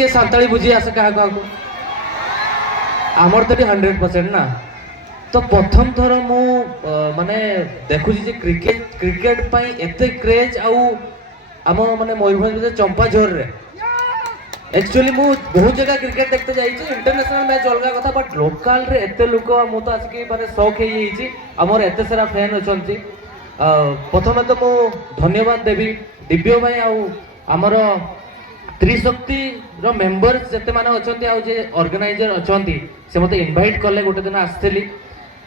किए सांताली बुझी आसे क्या को आमर तो 100% ना तो प्रथम थर मु माने देखु जे क्रिकेट पाई एते क्रेज आउ आम माने मयूरभंज चंपा झोर रे एक्चुअली मु बहुत जगह क्रिकेट देखते जाई इंटरनेशनल मैच अलग कथा बट लोकल रे एते लोक मु तो आसिक माने शौक हो जाइए आमर एते सारा फैन अच्छा प्रथम तो मु धन्यवाद देवी दिव्य भाई आमर त्रिशक्ति रो मेंबर्स जते माने अछंती आ जे ऑर्गेनाइजर अछंती से मते इनवाइट करले गोटे दिन आस्थिली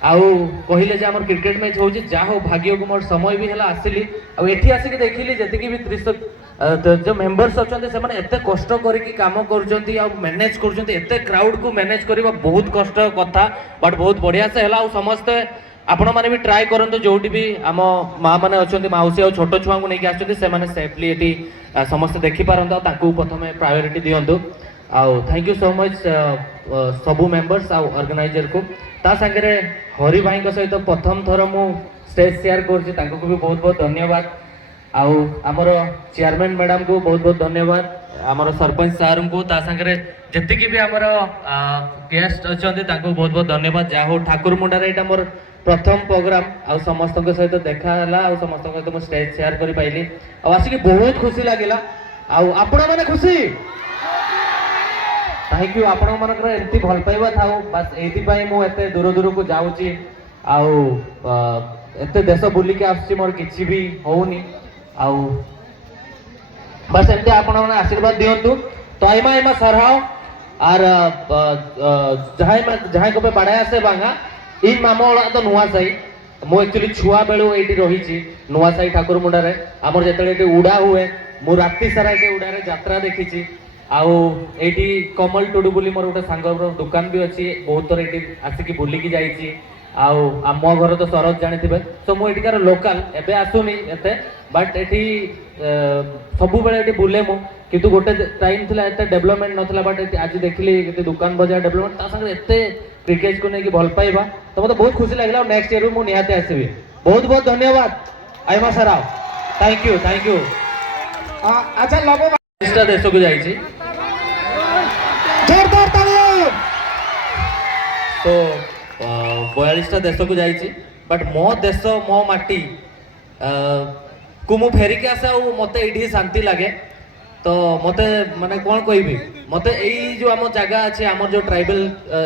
आउ कहले जे हमर क्रिकेट मैच हो जे जा हो भाग्य को मोर समय भी हला आसिली आ एठी आसिक देखिली जते कि भी त्रिशक्ति जो मेंबर्स अछंती से माने एते कष्ट करी काम करजंती आ मैनेज करजंती एते क्राउड को मैनेज करबा बहुत कष्ट कथा बट बहुत बढ़िया से हला आ समस्त आपण माने भी ट्राई करंतु जोटी भी आम माँ माने अछंती माउसी आ छोट छुआ को नेकी आछंती से माने सेफली एटी समस्त देखि पारंतु ताकू प्रथमे प्रायोरिटी दियंतु आ थैंक यू सो मच सबू मेंबर्स आ ऑर्गेनाइजर को ता संगे हरि भाई को सहित प्रथम थर मु स्टेज शेयर करछि तांको को भी बहुत बहुत धन्यवाद आउ आमर चेयरमैन मैडम को बहुत बहुत धन्यवाद आमर सरपंच सार को ता संगे जति भी आमर गेस्ट अछंती तांको बहुत बहुत धन्यवाद जा हो ठाकुर मुंडा रे एटा मोर प्रथम प्रोग्राम आ समस्त सहित देखा है आ समस्त सहित मुझे स्टेज शेयर कर पाइली आसिक बहुत खुशी लगिला आपण मैंने खुशी थैंक यू आपण मनकर एमती भल पाइबा थाउ बस एथि मुझे दूर दूर को जाऊँगी एते देश बुलिकी आसुची मोर किछि भी होउनी आउ बस एमती आपण माने आशीर्वाद दियंतु तो आइमा आइमा सरहाओ आर जहां को बड़ाया से बांगा इन मामला तो नुआ साई मो एक्चुअली छुआ बेलू ये रही नुआ साई ठाकुर मुंडा आमर जो उड़ा हुए मु राति सारा ये उड़ा यात्रा देखी आउटी कमल टुडू बोली मोर गोटे सांगर दुकान भी अच्छी बहुत थर ये आसिक बुलिकी जाइए आम घर तो सरज जानी सो मुझार लोकाल एबे आसुनी एते बट ये सब बेले बुले मु किंतु गोटे टाइम थिला एते डेवलपमेंट नथिला बट आज देखिली दुकान बजार डेवलपमेंट ता संगे एते क्रिकेट को नहीं भल पाइबा तो मतलब बहुत खुशी लगे नेक्स्ट ईयर मुझे निहाती आसबि बहुत बहुत धन्यवाद आइमा सारा थैंक यू अच्छा लबो देश को जाइए जोरदार ताली तो 42टा देश को जाइए बट मो देश मो माटी को मु फेरिक आसे मत ये शांति लगे तो मते माने कौन कहबी मते यही जो आम जगह अच्छे आम जो ट्राइबल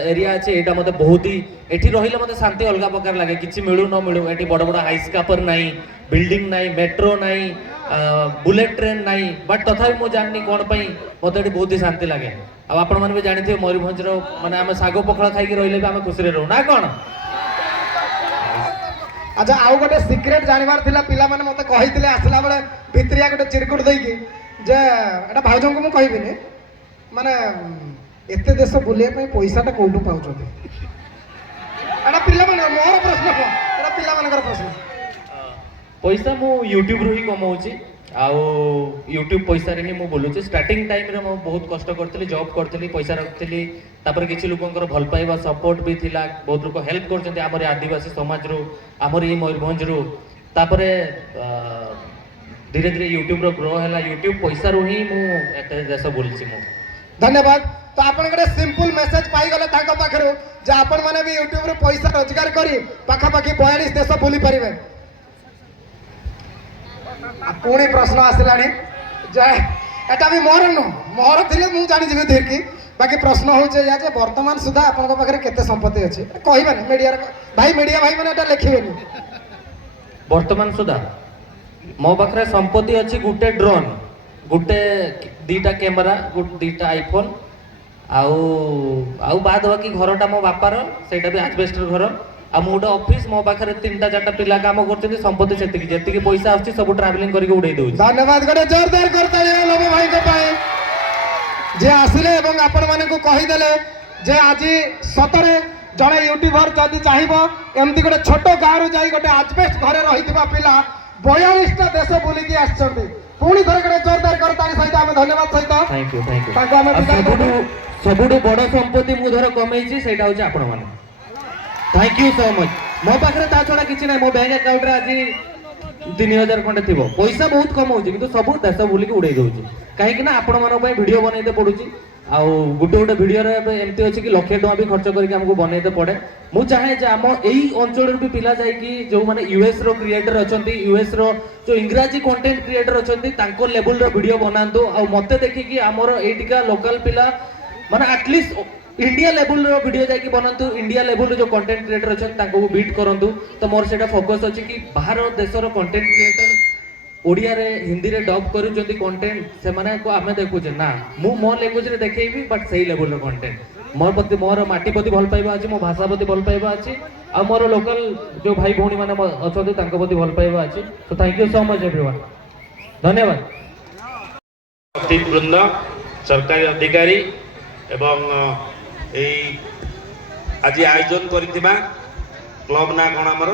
एरिया अच्छे यहाँ मते बहुत ही एठी रहिले मते शांति अलग प्रकार लगे किसी मिलू न मिलू ये बड़ बड़ हाईस्कापर नाई बिल्डिंग नाई मेट्रो नाई बुलेट ट्रेन नाई बट तथापि मु जाननी कौन पाई मते ये बहुत ही शांति लगे आपण मैंने भी जानी थे मयूरभंज माने आम साग पखला खाई रहिले भी आम खुशी रहू ना कौन अच्छा आउ गोटे सिक्रेट जानवर थिला पिला माने मते कहिथिले आसला बेले भित्रिया गोटे चिरकुट देकी जे एटा भाउजों को मु कहबिनी माने एते देश बुलिया पे पैसाटा कोठू पाउछथि एटा पिला माने मोर प्रश्न को एटा पिला मानकर प्रश्न पैसा मु यूट्यूब रू ही कमाउची आउ यूट्यूब पैसा रे ही मु बोलुची स्टार्टिंग टाइम रे मु बहुत कष्ट करतली जॉब करतली पैसा रखतली तापर किछि लोकंकर भल पाइबा सपोर्ट भी थिला बहुत लोक हेल्प करछन्ते हमर आदिवासी समाज रो हमर ई मयूरभंज रो तापर धीरे धीरे यूट्यूब रो ग्रो हैला यूट्यूब पैसा रो ही मु एते देश बोलछि मु धन्यवाद तो आपण गरे सिंपल मेसेज पाई गले ताको पाखरो जे आपण माने भी यूट्यूब रो पैसा रोजगार करी पाखा पाखी 42 देश बुली परिबे कोणी प्रश्न आसलानी जे एटा भी मोर थिले मु जानि जिबे देखि बाकी प्रश्न होचे या जे वर्तमान सुधा आपण पाखरे केते संपत्ति अछि कहिबानी मीडिया भाई माने एटा लिखिबेनी वर्तमान सुधा मो पाखरे संपत्ति अछि गुटे ड्रोन गुटे दीटा कैमरा दीटा आईफोन आउ बाद बाकी घरटा मो बापार सेटा भी एडवेस्टर घर आ मु गोटे ऑफिस मो पाखरे 3टा 4टा पिला काम करछथि संपत्ति जेतिकी पैसा आछि सब ट्रैवलिंग करके उड़ै दउ धन्यवाद गडे जोरदार करता है लोबो भाई के पाए जे आसिले एवं आपण माने को कहि देले जे आज सतरे जड़े यूट्यूबर जदि चाहिबो एमती गोटे छोट गाँव रू जाई गोटे एडवेस्ट घरे रहितबा पिला 42टा देश बुलिकी आछथि पुणी थरे गडे जोरदार करता सहित आमे धन्यवाद सहित थैंक यू ताको आमे विदाय करबो सबुडु बड़ संपत्ति मु धर कमेइछि सेटा होछि आपण माने थैंक यू सो मच मो पाखरे ता छडा किछि नै मो बैंक अकाउंट रे आज 3000 खंडे थिबो पैसा बहुत कम होछि किंतु सब देश बुलिकी उड़ै दउछि काहे कि ना आपण मानो पय वीडियो बनैते पडुछि ଆଉ ଗୋଟେ ଗୋଟେ ଭିଡ଼ିଓରେ ଏବେ ଏମିତି ଅଛି କି ଲକ୍ଷେ ଟଙ୍କା ବି ଖର୍ଚ୍ଚ କରିକି ଆମକୁ ବନେଇତେ ପଡ଼େ। ମୁଁ ଚାହେଁ ଯେ ଆମ ଏଇ ଅଞ୍ଚଳରୁ ବି ପିଲା ଯାଇକି ଯେଉଁମାନେ ୟୁଏସ୍ ର କ୍ରିଏଟର ଅଛନ୍ତି, ୟୁଏସ୍ ର ଯେଉଁ ଇଂରାଜୀ କଣ୍ଟେଣ୍ଟ କ୍ରିଏଟର ଅଛନ୍ତି ତାଙ୍କ ଲେବୁଲର ଭିଡ଼ିଓ ବନାନ୍ତୁ। ଆଉ ମୋତେ ଦେଖିକି ଆମର ଏଇଠିକା ଲୋକାଲ ପିଲା ମାନେ ଆଟଲିଷ୍ଟ इंडिया लेवल रो वीडियो जाके बनातु। इंडिया लेवल जो कंटेंट क्रिएटर अच्छा तांको बीट करंतु। तो मोर सेटा फोकस अछि कि बाहर देश रो कंटेंट क्रिएटर ओडिया रे हिंदी रे डब करूचंती कंटेंट से माने को आमे देखु जे ना मु मोर लैंग्वेज रे देखेबी बट सही लेवल रो कंटेंट मोर प्रति मोर माटी प्रति भल पाइबा अछि, मो भाषा प्रति भल पाइबा अछि, आ मोर लोकल जो भाई भौणी माने अछथि तांको प्रति भल पाइबा अछि। तो thank you so much everyone, धन्यवाद। वृंद सरकारी अधिकारी एवं आज आयोजन करिथिबा क्लब ना कोन हमर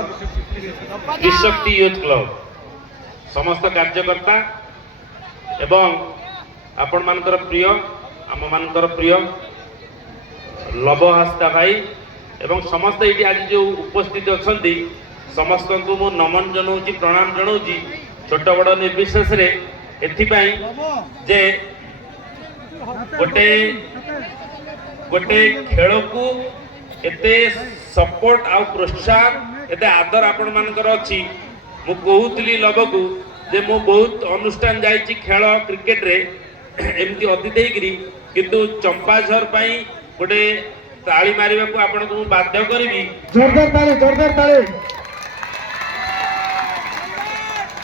त्रिशक्ति यूथ क्लब समस्त कार्यकर्ता एवं आपण मानकर प्रिय आम मानकर प्रिय लव हस्ता भाई एवं समस्त ये आज जो उपस्थित अच्छा समस्त को मु नमन जनाऊँ प्रणाम जनाऊँ छोट बड़ निर्विशेष रे एथिपाई जे गोटे गोटे खेल को एते सपोर्ट आ प्रोत्साहन एते आदर आपण मानकर अछि। मु कहूतली लव को जे मु बहुत अनुष्ठान जाइछि खेल क्रिकेट रे एमती अतिथि करी किंतु चंपाझर पई गोटे ताली मारिबा को आपण को बाध्य करबी। जोरदार ताली, जोरदार ताली।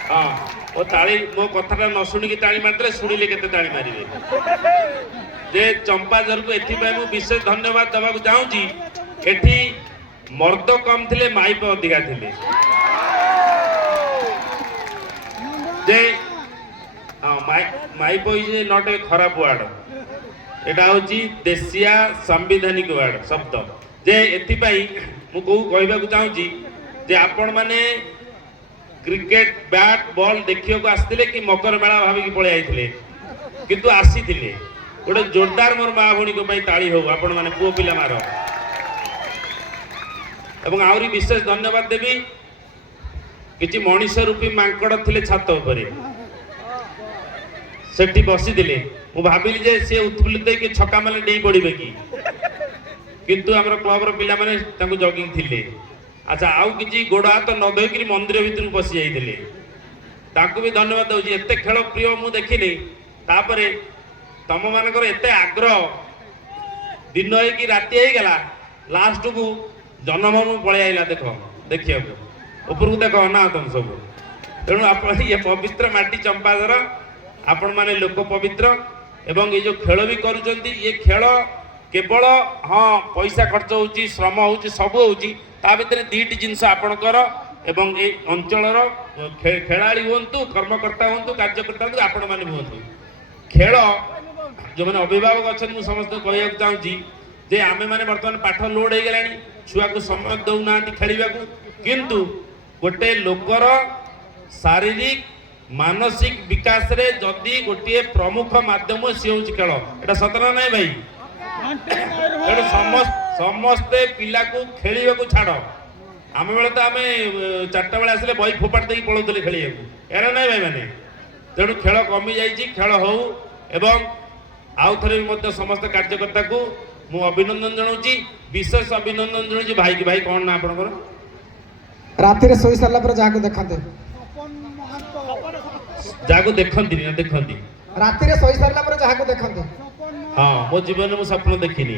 हां ओ ताली मो कथाटा न सुनी की ताली मारले सुनिले केते ताली मारिबे जे चंपाझर को एथि मु विशेष धन्यवाद देवा चाहूँगी। एठी मर्द कम थिले माइप अधिका थिले जे माइप इज नॉट ए खराब वर्ड, एटा होची देशिया संवैधानिक वर्ड शब्द जे एथि मु कहबा चाहूँगी जे आपण माने क्रिकेट बैट बॉल देखियो को आस्तिले कि मकर मेला भाविकी पळे आइथिले किंतु आसीथिले गोटे जोरदार मोर माँ भौणी को ताली हो आपण माने पुओ पिला मार। एवं आउरी विशेष धन्यवाद देवी किछि मनीष रूपी मांकड़ थिले छात उपरे सेठी बसी दिले मु भाबिली जे से उत्फुल्लित कि छक्का माले डेई पड़िबे कि किंतु हमर क्लब रो पिला माने तांको जॉगिंग थिले। अच्छा आउ किछि गोड़ हाथ न धोइकरी मंदिर भितर बसी जाइथिले तांको भी धन्यवाद दउछि। एते खेल प्रिय मु देखिनी तापरे तम मानकर एते आग्रह दिन है कि राति है गला लास्ट को जनमन पड़े आइला देख देखिए ऊपर को देख ना तुम सब तेणु आप ये पवित्र माटी चंपाधर आपण माने लोक पवित्र एवं ये जो खेल भी करुचंती ये खेल केवल हाँ पैसा खर्च होची श्रम होची सब होची ता भितर दीटी जिनस आपणकर एवं ये अंचलर खेलाड़ी हुंतु कर्मकर्ता हुंतु कार्यकर्ता हुंतु आपण माने हुंतु खेल जो मैंने अभिभावक अच्छा मुझे समस्त कहना चाहूँगी जे आमे माने बर्तमान पाठ लोड हो गलानी छुआ को समय दौना खेलवा किंतु गोटे लोकर शारीरिक मानसिक विकास रे जदि गोटे प्रमुख माध्यम सी हूँ खेल एटा सतना ना भाई समस्ते पिला को खेलवा को छाड़ आम बेले तो आम 4टा बेले आसिले बही फोपाड़ देकी पलाऊले खेल एरा ना भाई मैंने तेणु खेल कमी जाइए खेल हो एवं आउ थे भी समस्त कार्यकर्ता को मु अभिनंदन जनाऊँ विशेष अभिनंदन जनाऊँ भाई की भाई कौन ना आपनकर राति रे सोई सारला पर जाको देखंते जाको देखंती ना देखंती राति रे सोई सारला पर जाको देखंते। हां मो जीवन में स्वप्न देखिनी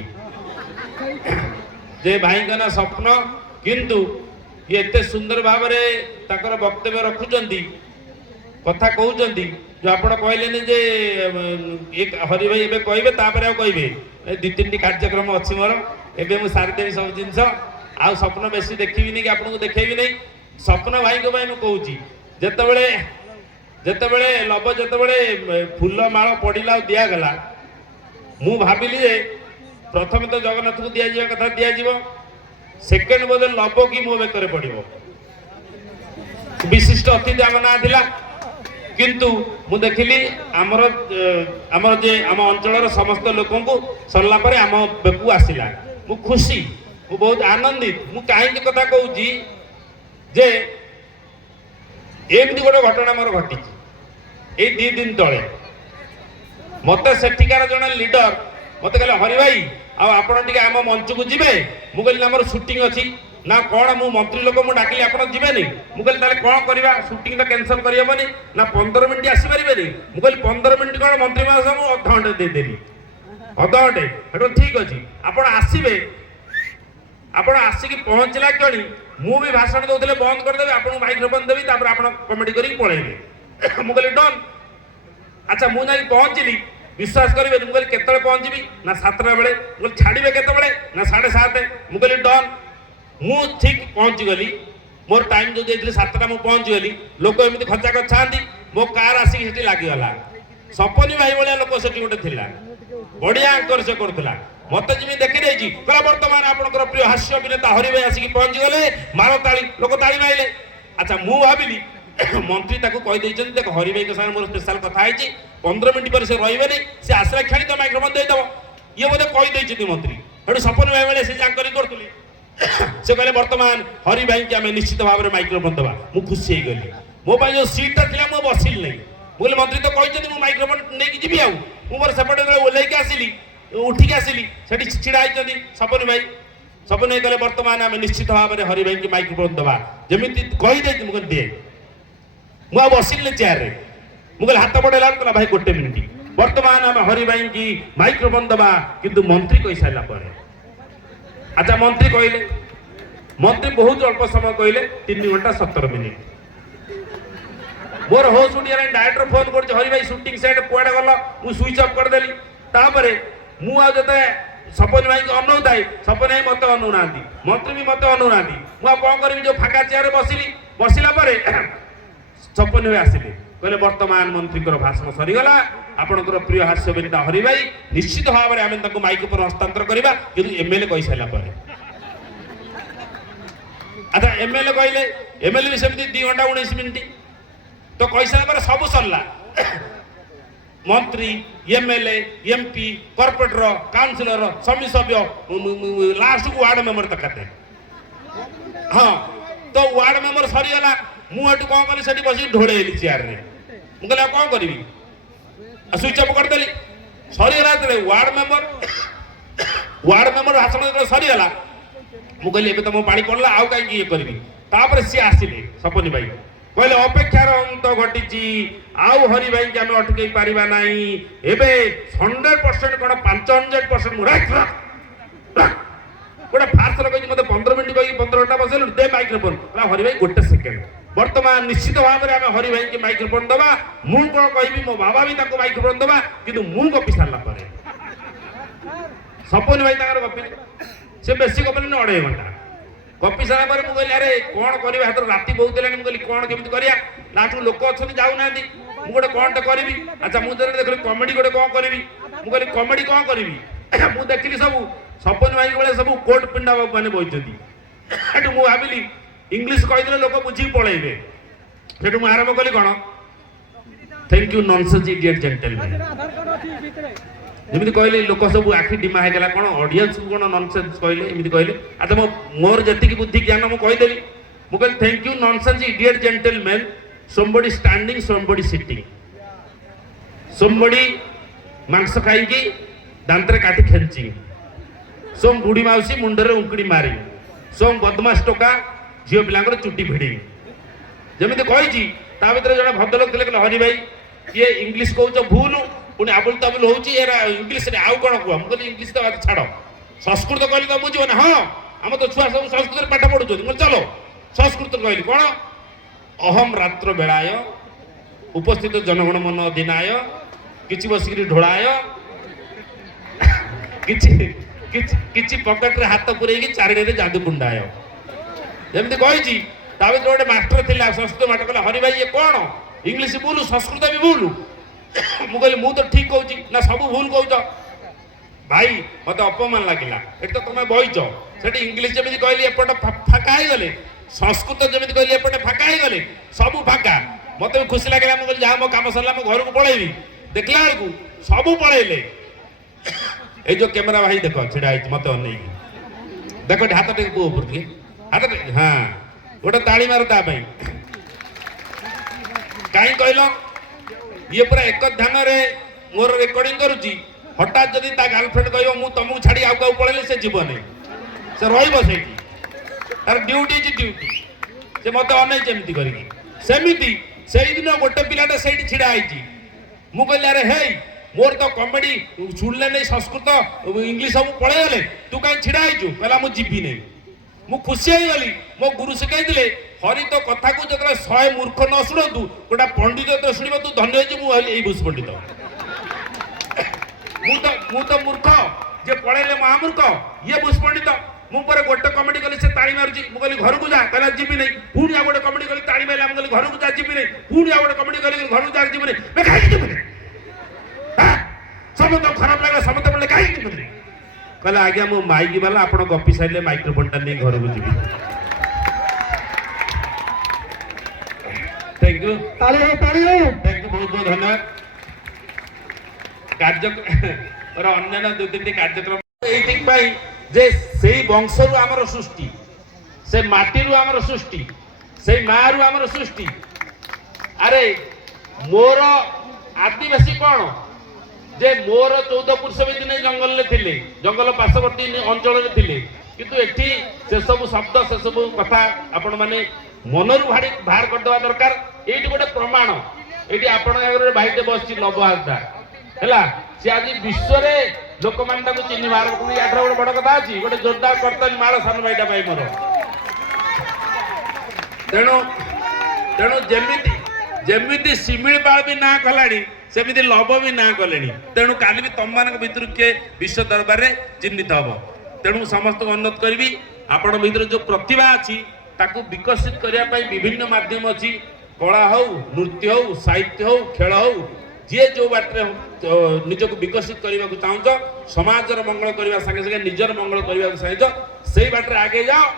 जे भाई का ना स्वप्न किंतु ये एते सुंदर भाव रे ताकर वक्तव्य रखुचंती कथा कहउचंती जो आपण कहलेनी जे एक हरि भाई एबे कहबे तापर आ कहबे 2-3 कार्यक्रम अछि मोर एबे मु सारी देनी सब जिंस आ स्वप्न बेसी देखिबी नहीं कि आपन को देखेबी नहीं स्वप्न भाई को भाई मु कहउची जेतेबेले लब जेतेबेले फूल माळ पडिला दिया गला मु भाबिली जे प्रथम तो जगन्नाथ को दिया जिवा कथा दिया जीवो सेकंड बोले लब की मो बेकरे पडिबो विशिष्ट अतिथि आम ना थिला किंतु मु देखिली आमर आमर जे आम अंचल समस्त लोक को सरला पर आम बेकू आसिला मु खुशी मु बहुत आनंदित मु कहीं कथा कहूँ जे एमती गोटे घटना मोर घटी ये 2 दिन तले मत सेठिकार जड़े लीडर ମତେ କହିଲେ ହରି ଭାଇ ଆଉ ଆପଣ ଟିକେ ଆମ ମଞ୍ଚକୁ ଯିବେ। ମୁଁ କହିଲି ଆମର ସୁଟିଂ ଅଛି। ନା କଣ ମୁଁ ମନ୍ତ୍ରୀ ଲୋକ ମୁଁ ଡାକିଲି ଆପଣ ଯିବେନି? ମୁଁ କହିଲି ତାହେଲେ କଣ କରିବା? ସୁଟିଂ ଟା କ୍ୟାନସଲ କରିହେବନି ନା 15 ମିନିଟ୍ ଆସିପାରିବେନି? ମୁଁ କହିଲି 15 ମିନିଟ୍ କଣ ମନ୍ତ୍ରୀ ମହାଶୟ ମୁଁ ଅଧଘଣ୍ଟେ ଦେଇଦେଲି, ଅଧଘଣ୍ଟେ। ସେଠୁ ଠିକ ଅଛି ଆପଣ ଆସିବେ, ଆପଣ ଆସିକି ପହଞ୍ଚିଲା କ୍ଷଣି ମୁଁ ବି ଭାଷଣ ଦଉଥିଲେ ବନ୍ଦ କରିଦେବି, ଆପଣଙ୍କୁ ମାଇକ୍ରୋଫୋନ ଦେବି, ତାପରେ ଆପଣ କମେଡି କରିକି ପଳେଇବେ। ମୁଁ କହିଲି ଡନ୍। ଆଚ୍ଛା ମୁଁ ଯାଇ ପହଞ୍ଚିଲି, ବିଶ୍ୱାସ କରିବେନି, ମୁଁ କହିଲି କେତେବେଳେ ପହଞ୍ଚିବି? ନା 7ଟା ବେଳେ। ମୁଁ କହିଲି ଛାଡ଼ିବେ କେତେବେଳେ? ନା 7:30। ମୁଁ କହିଲି ଡନ୍। ମୁଁ ଠିକ ପହଞ୍ଚିଗଲି, ମୋର ଟାଇମ ଯଦି ଦେଇଥିଲି 7ଟା, ମୁଁ ପହଞ୍ଚିଗଲି। ଲୋକ ଏମିତି ଖଚା ଖଚାନ୍ତି, ମୋ କାର ଆସିକି ସେଠି ଲାଗିଗଲା। ସପନୀ ଭାଇ ଭଳିଆ ଲୋକ ସେଠି ଗୋଟେ ଥିଲା, ବଢିଆ ଆଙ୍କର ସେ କରୁଥିଲା। ମତେ ଯେମିତି ଦେଖିଦେଇଛି କହିଲା ବର୍ତ୍ତମାନ ଆପଣଙ୍କର ପ୍ରିୟ ହାସ୍ୟ ଅଭିନେତା ହରି ଭାଇ ଆସିକି ପହଞ୍ଚିଗଲେ, ମାର ତାଳି, ଲୋକ ତାଳି ମାଇଲେ। ଆଚ୍ଛା ମୁଁ ଭାବିଲି ମନ୍ତ୍ରୀ ତାକୁ କହିଦେଇଛନ୍ତି ଦେଖ ହରି ଭାଇଙ୍କ ସାଙ୍ଗେ ମୋର ସ୍ପେଶାଲ କଥା ହେଇଛି, 15 ମିନିଟ୍ ପରେ ସେ ରହିବେନି, ସେ ଆସିଲା କ୍ଷଣି ତ ମାଇକ୍ରୋଫୋନ ଦେଇଦବ, ଇଏ ବୋଧେ କହିଦେଇଛନ୍ତି ମନ୍ତ୍ରୀ। ସେଠୁ ସପନ ଭାଇ ବେଳେ ସେ ଜାଙ୍କରିଂ କରୁଥିଲି, ସେ କହିଲେ ବର୍ତ୍ତମାନ ହରି ଭାଇକି ଆମେ ନିଶ୍ଚିତ ଭାବରେ ମାଇକ୍ରୋଫୋନ ଦେବା। ମୁଁ ଖୁସି ହେଇଗଲି, ମୋ ପାଇଁ ଯୋଉ ସିଟ୍ଟା ଥିଲା ମୁଁ ବସିଲି ନାହିଁ। ମୁଁ କହିଲି ମନ୍ତ୍ରୀ ତ କହିଛନ୍ତି ମୁଁ ମାଇକ୍ରୋଫୋନ ନେଇକି ଯିବି। ଆଉ ମୁଁ ମୋର ସେପଟେ ଓହ୍ଲେଇକି ଆସିଲି, ଉଠିକି ଆସିଲି, ସେଠି ଛିଡ଼ା ହେଇଛନ୍ତି ସପନ ଭାଇ। ସପନ ଭାଇ କହିଲେ ବର୍ତ୍ତମାନ ଆମେ ନିଶ୍ଚିତ ଭାବରେ ହରି ଭାଇକି ମାଇକ୍ରୋଫୋନ ଦେବା, ଯେମିତି କହିଦେଇଛି। ମୁଁ କହିଲି ଦିଏ। ମୁଁ ଆଉ ବସିଲି ଚେୟାରରେ। ମୁଁ କହିଲି ହାତ ବଢେଇଲା, କହିଲା ଭାଇ 1 ମିନିଟ୍, ବର୍ତ୍ତମାନ ଆମେ ହରି ଭାଇକି ମାଇକ୍ରୋଫୋନ ଦେବା, କିନ୍ତୁ ମନ୍ତ୍ରୀ କହିସାରିଲା ପରେ। ଆଚ୍ଛା ମନ୍ତ୍ରୀ କହିଲେ, ମନ୍ତ୍ରୀ ବହୁତ ଅଳ୍ପ ସମୟ କହିଲେ, 3 ଘଣ୍ଟା 17 ମିନିଟ୍। ମୋର ହୋସ୍ ଉଠିଗଲା, ଡାଇରେକ୍ଟର ଫୋନ କରୁଛି ହରି ଭାଇ ସୁଟିଂ ସେଟ୍ କୁଆଡେ ଗଲ? ମୁଁ ସୁଇଚ୍ ଅଫ୍ କରିଦେଲି। ତାପରେ ମୁଁ ଆଉ ଯେତେ ସପନ ଭାଇଙ୍କୁ ଅନଉଥାଏ, ସପନ ଭାଇ ମତେ ଅନଉନାହାନ୍ତି, ମନ୍ତ୍ରୀ ବି ମତେ ଅନଉନାହାନ୍ତି। ମୁଁ ଆଉ କଣ କରିବି? ଯୋଉ ଫାଙ୍କା ଚେୟାରରେ ବସିଲି, ବସିଲା ପରେ ସପନ ଭାଇ ଆସିଲେ, କହିଲେ ବର୍ତ୍ତମାନ ମନ୍ତ୍ରୀଙ୍କର ଭାଷଣ ସରିଗଲା, ଆପଣଙ୍କର ପ୍ରିୟ ହାସ୍ୟ ଅଭିନେତା ହରି ଭାଇ, ନିଶ୍ଚିତ ଭାବରେ ଆମେ ତାଙ୍କୁ ମାଇକ୍ ଉପରେ ହସ୍ତାନ୍ତର କରିବା, କିନ୍ତୁ ଏମଏଲଏ କହିସାରିଲା ପରେ। ଆଚ୍ଛା ଏମଏଲଏ କହିଲେ, ଏମଏଲଏ ବି ସେମିତି 2 ଘଣ୍ଟା 19 ମିନିଟ୍। ତ କହିସାରିଲା ପରେ ସବୁ ସରିଲା। ମନ୍ତ୍ରୀ, ଏମଏଲଏ, ଏମପି, କର୍ପୋରେଟର, କାଉନସିଲର, ସମିତି ସଭ୍ୟ, ଲାଷ୍ଟକୁ ୱାର୍ଡ ମେମ୍ବର ତକାତେ। ହଁ ତ ୱାର୍ଡ ମେମ୍ବର ସରିଗଲା। ମୁଁ ଏଠୁ କଣ କଲି? ସେଠି ବସିକି ଢୋଳେଇଲି ଚେୟାରରେ। ମୁଁ କହିଲି ଆଉ କଣ କରିବି? ସୁଇଚ୍ ଅଫ୍ କରିଦେଲି। ସରିଗଲା ଯେତେବେଳେ ୱାର୍ଡ ମେମ୍ବର ଭାଷଣ ଯେତେବେଳେ ସରିଗଲା, ମୁଁ କହିଲି ଏବେ ତ ମୋ ପାଳି ପଡ଼ିଲା, ଆଉ କାହିଁକି ଇଏ କରିବି? ତାପରେ ସିଏ ଆସିଲେ ସପନୀ ଭାଇ, କହିଲେ ଅପେକ୍ଷାର ଅନ୍ତ ଘଟିଛି, ଆଉ ହରି ଭାଇକି ଆମେ ଅଟକେଇ ପାରିବା ନାହିଁ। ଏବେ 100% କଣ 500% ମୁଁ ଗୋଟେ ଫାର୍ସର କହିଛି ମତେ 15 ମିନିଟ୍ କହିକି 15 ଘଣ୍ଟା ବସେଇଲୁ, ଦେ ମାଇକ୍ରୋଫୋନ। ହରି ଭାଇ 1 ସେକେଣ୍ଡ, ବର୍ତ୍ତମାନ ନିଶ୍ଚିତ ଭାବରେ ଆମେ ହରି ଭାଇକି ମାଇକ୍ରୋଫୋନ ଦେବା। ମୁଁ କଣ କହିବି? ମୋ ବାବା ବି ତାଙ୍କୁ ମାଇକ୍ରୋଫୋନ ଦେବା, କିନ୍ତୁ ମୁଁ ଗପି ସାରିଲା ପରେ। ସପନ ଭାଇ ତାଙ୍କର ଗପିଲେ, ସେ ବେଶୀ ଗପିଲେନି, 2.5 ଘଣ୍ଟା ଗପି ସାରିଲା ପରେ ମୁଁ କହିଲି ଆରେ କଣ କରିବା? ହାତରୁ ରାତି ବହୁତ ହେଲାଣି। ମୁଁ କହିଲି କଣ କେମିତି କରିବା? ଲାଷ୍ଟକୁ ଲୋକ ଅଛନ୍ତି ଯାଉନାହାନ୍ତି, ମୁଁ ଗୋଟେ କଣଟେ କରିବି। ଆଚ୍ଛା ମୁଁ ଯେତେବେଳେ ଦେଖିଲି କମେଡି ଗୋଟେ କଣ କରିବି, ମୁଁ କହିଲି କମେଡି କଣ କରିବି? ମୁଁ ଦେଖିଲି ସବୁ ସପନ ଭାଇ ଭଳିଆ ସବୁ କୋଟ୍ ପିନ୍ଧା ମାନେ ବଇଛନ୍ତି। ସେଠୁ ମୁଁ ଭାବିଲି ଇଂଲିଶ କହିଦେଲେ ଲୋକ ବୁଝିକି ପଳେଇବେ। ସେଠୁ ମୁଁ ଆରମ୍ଭ କଲି କଣ, thank you nonsense idiot gentleman. ଯେମିତି କହିଲେ ଲୋକ ସବୁ ଆଖି ଡିମା ହେଇଗଲା, କଣ ଅଡିଏନ୍ସକୁ କଣ ନନସେନ୍ସ କହିଲେ, ଏମିତି କହିଲେ। ଆଚ୍ଛା ମୋର ଯେତିକି ବୁଦ୍ଧି ଜ୍ଞାନ ମୁଁ କହିଦେଲି। ମୁଁ କହିଲି thank you nonsense idiot gentleman, somebody standing, somebody sitting, somebody ମାଂସ ଖାଇକି ଦାନ୍ତରେ କାଟି ଖେଞ୍ଚି, ସୋମ ବୁଢୀ ମାଉସୀ ମୁଣ୍ଡରେ ଉଙ୍କୁଡି ମାରି, ସୋମ ବଦମାସ ଟୋକା ଝିଅ ପିଲାଙ୍କର ଚୁଟି ଭିଡି। ଯେମିତି କହିଛି ତା ଭିତରେ ଜଣେ ଭଦ୍ରଲୋକ ଥିଲେ, କହିଲେ ହରି ଭାଇ ଇଏ ଇଂଲିଶ କହୁଛ ଭୁଲ, ପୁଣି ଆବୁଲ ତାବୁଲ ହଉଛି, ଏରା ଇଂଲିଶରେ ଆଉ କଣ କୁହ? ମୁଁ କହିଲି ଇଂଲିଶ ତ ଛାଡ, ସଂସ୍କୃତ କହିଲେ ତ ବୁଝିବ ନା? ହଁ ଆମ ତ ଛୁଆ ସବୁ ସଂସ୍କୃତରେ ପାଠ ପଢୁଛନ୍ତି। ମୁଁ ଚାଲ ସଂସ୍କୃତ କହିଲି କଣ, ଅହମ ରାତ୍ର ବେଳାୟ ଉପସ୍ଥିତ ଜନଗଣ ମନ ଅଧିନାୟ, କିଛି ବସିକିରି ଢୋଳାୟ, କିଛି ପକେଟରେ ହାତ ପୁରେଇକି ଚାରିଡେରେ ଯାଦୁ କୁଣ୍ଡାୟ। ଯେମିତି କହିଛି ତା ଭିତରେ ଗୋଟେ ମାଷ୍ଟର ଥିଲା, ସଂସ୍କୃତ ମାଷ୍ଟର, କହିଲା ହରି ଭାଇ ଇଏ କଣ ଇଂଲିଶ ଭୁଲ, ସଂସ୍କୃତ ବି ଭୁଲ? ମୁଁ କହିଲି ମୁଁ ତ ଠିକ କହୁଛି। ନା ସବୁ ଭୁଲ କହୁଛ। ଭାଇ ମତେ ଅପମାନ ଲାଗିଲା, ଏଠି ତ ତମେ ବଇଛ, ସେଠି ଇଂଲିଶ ଯେମିତି କହିଲି ଏପଟେ ଫାଙ୍କା ହେଇଗଲେ, ସଂସ୍କୃତ ଯେମିତି କହିଲି ଏପଟେ ଫାଙ୍କା ହେଇଗଲେ, ସବୁ ଫାଙ୍କା। ମତେ ବି ଖୁସି ଲାଗିଲା। ମୁଁ କହିଲି ଯାହା ମୋ କାମ ସରିଲା ମୁଁ ଘରକୁ ପଳେଇବି। ଦେଖିଲା ବେଳକୁ ସବୁ ପଳେଇଲେ। ଏଇ ଯୋଉ କ୍ୟାମେରା ଭାଇ ଦେଖ ଛିଡା ହେଇଛି ମତେ ଅନେଇକି, ଦେଖ ହାତ ଟିକେ ପୁଅ ଉପର ଟିକେ ହାତ, ହଁ ଗୋଟେ ତାଳି ମାର ତା ପାଇଁ। କାହିଁ କହିଲ? ଇଏ ପୁରା ଏକ ଧ୍ୟାନରେ ମୋର ରେକର୍ଡିଂ କରୁଛି, हठात जदि ता गर्लफ्रेंड कहब मु तुमको छाड़ी आउ काउ पळेले से जीवन से रहिबो सेठी तार ड्यूटी इज ड्यूटी से मते अनै जेमिति करिकी सेमिति सेई दिन गोटे पिलाटा सेठी छिडा आइची मु कहले अरे हे मोर तो कॉमेडी सुनले नहीं संस्कृत इंग्लिश सब पळे गले तू काई छिडा आइचू कहला मु जीबी नहीं मु खुशी आई गली मो गुरु शिखाइले हरि तो कथा को जतले 100 मूर्ख न सुनतु गोटा पंडित तो सुनिबो तू धन्य जे मु एई बुस पंडित मु तो मूर्ख जे पळेले महामूर्ख ये बुस पंडित मु पर गोटे कॉमेडी कले से ताड़ी मारुची मु कहली घर को जा कहला जीबी नहीं पुणी आ गोटे कॉमेडी कले ताड़ी मारला मु कहली घर को जा जीबी नहीं पुणी आ गोटे कॉमेडी कले घर को जा जीबी नहीं मैं काहे जीबी हां सब तो खराब लागला सब तो बोले काहे जीबी नहीं कहला आज्ञा मु माइक वाला आपण गपी साइले माइक्रोफोन टा नहीं घर को GB thank you thank you बहुत बहुत धन्यवाद कार्य और अन्य दु तीन कार्यक्रम एथि पाई जे सेई वंशरु हमर सृष्टि से माटीरु हमर सृष्टि से मारु हमर सृष्टि अरे मोर आदिवासी कौन जे मोर 14 पुरुष भी दिन जंगल ले थिले जंगल पार्श्ववर्ती अंचल रे थिले किंतु एठी से सब शब्द से सब कथा आपण माने मनरु बाहर कर देवा दरकार एठी गोटे प्रमाण एठी आपण आगर भाईटे बसची लव आदा हैला से आज विश्व रे लोक मान ताको चिन्ह मार को याठा गोटे बड़ कथा अछि गोटे जोरदार करतन माळ सान भाईटा भाई मोर तेणु तेणु जेमिति जेमिति शिमिळपाळ भी ना कलाणी सेमिति लव भी ना कलेणी तेणु काली भी तम मानक भितर के विश्व दरबार रे चिन्हित हबो तेणु समस्त अनुरोध करबी आपण भितर जो प्रतिभा अछि ताकू विकसित करिया पई विभिन्न माध्यम अछि कला हो नृत्य हो साहित्य हो खेल हो जे जो बाटरे निजको विकसित करने को चाहूँ समाज मंगल करने संगे संगे निजर मंगल करने चाहूँ से बाटरे आगे जाओ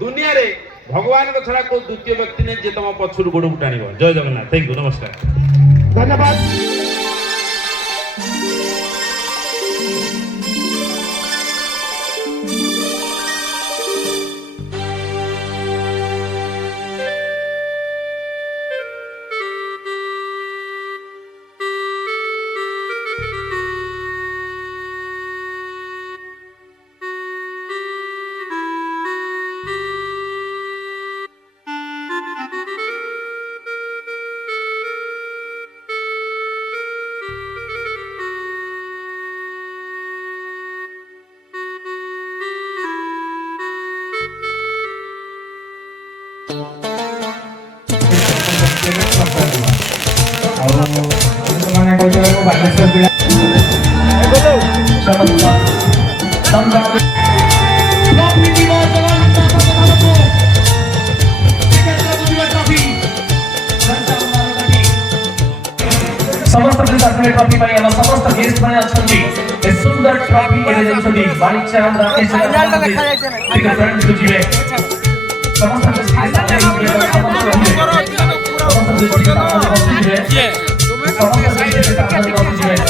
दुनिया रे भगवान को छड़ा को द्वितीय व्यक्ति ने जे तुम पछुर गोड़ को टाणी जय जगन्नाथ थैंक यू नमस्कार धन्यवाद समस्त ट्रॉफी पाई हम समस्त गेस्ट माने अछंती ए सुंदर ट्रॉफी के जंती बालिचाराम राकेश ठीक है फ्रेंड्स बुझिए समस्त गेस्ट समस्त